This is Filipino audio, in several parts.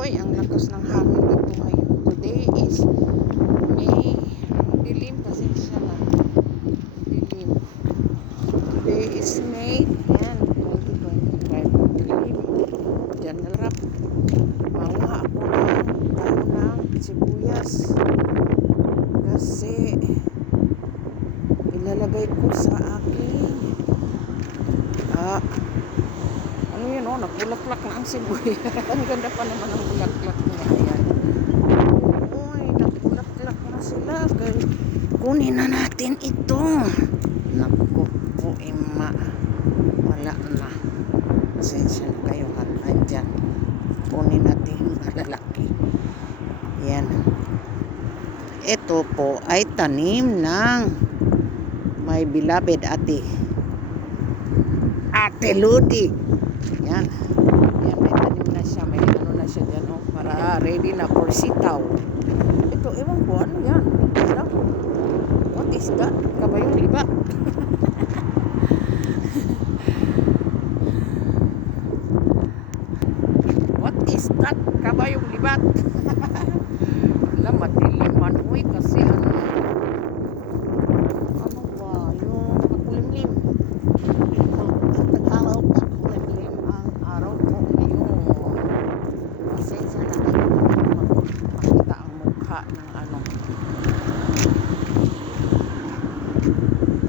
Uy, ang lakas ng hangin dito ngayon. Today is May. Dilim, pasensya na. Dilim. Today is May 10, 2025. Dilim. Diyan na. Mga ako ng tayo ng sibuyas. Kasi ilalagay ko sa aking ah, ano yun oh, nagbulaklak na ang sibuyas. ang ganda pa naman ang bulaklak niya. Ayan. Uy, nagbulaklak na sila. Kaya kunin na natin ito. Naku po, ima. Wala na. Pasensya na kayo ha. Andyan. Kunin natin yung malalaki. Yan. Ito po ay tanim ng my beloved ate. Ate Ludi. Yan. Yan, may tanim na siya. May ano na siya dyan, oh, para ready na for sitaw. Ito, ewan ko, ano yan? What is that? Kabayong liba. What is that? Kabayong libat. Alam, madilim man. Uy, kasi ano, ano ba, yung makulimlim. Ang tag-araw pa, kulimlim ang araw ko ngayon. Pasensya na kayo makita ang mukha ng ano.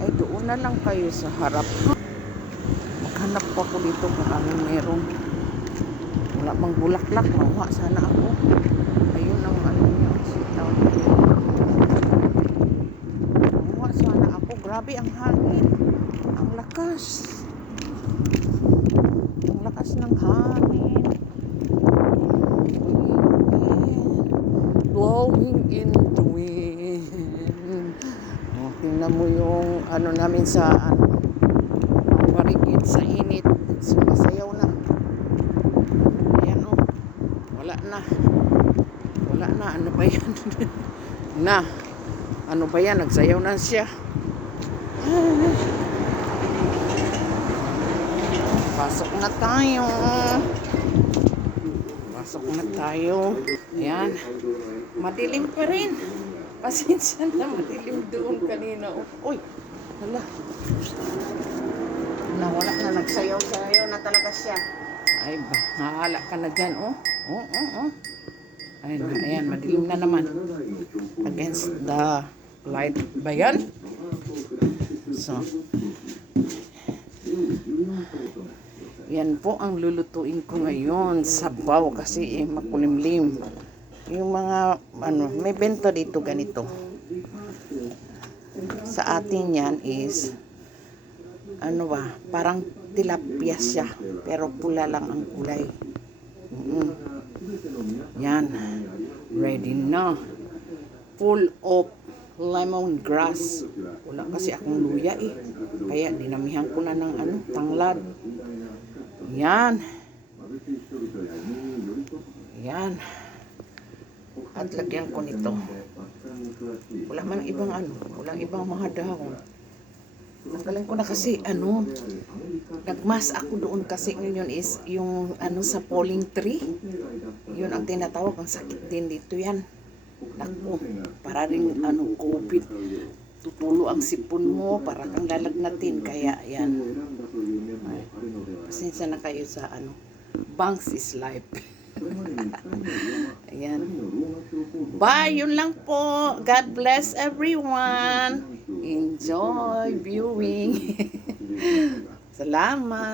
Ay, doon na lang kayo sa harap. Maghanap po ako dito kung anong meron. Wala bang bulaklak, mawa sana ako. Ayun ang ano niya, sitaw. Mawa sana ako. Grabe ang hangin. Ang lakas. Ang lakas ng hangin. Blowing in the wind. Oh, tingnan mo yung ano namin sa ano, sa init. Sumasayaw na. Ayan oh. Wala na. Wala na. Ano ba yan? na. Ano ba yan? Nagsayaw na siya. Pasok na tayo. Pasok na tayo. Ayan. Madilim pa rin. Pasensya na, madilim doon kanina. Uy. Nawala na, nagsayaw-sayaw na talaga siya. Ay ba, mahala ka na dyan, oh. Oh, oh, oh. Ayan, ayan, madilim na naman. Against the light ba yan? So, yan po ang lulutuin ko ngayon. Sabaw kasi eh, makulimlim. Yung mga, ano, may bento dito ganito. Sa atin yan is, ano ba, parang tilapia siya. Pero pula lang ang kulay. Mm-mm. Yan. Ready na. Full of lemongrass. Wala kasi akong luya eh. Kaya dinamihan ko na ng ano, tanglad. Yan. Yan. At lagyan ko nito. Wala man ibang ano, walang ibang mga dahon. Nanggalan ko na kasi ano, nagmas ako doon kasi ngayon is yung ano sa polling tree. Yun ang tinatawag, ang sakit din dito yan. Naku, para rin ano, COVID. Tutulo ang sipon mo, para kang lalagnatin. Kaya yan. Ay, pasensya na kayo sa ano. Banks is life. Ayan. Bye! Yun lang po. God bless everyone. Enjoy viewing. Salamat.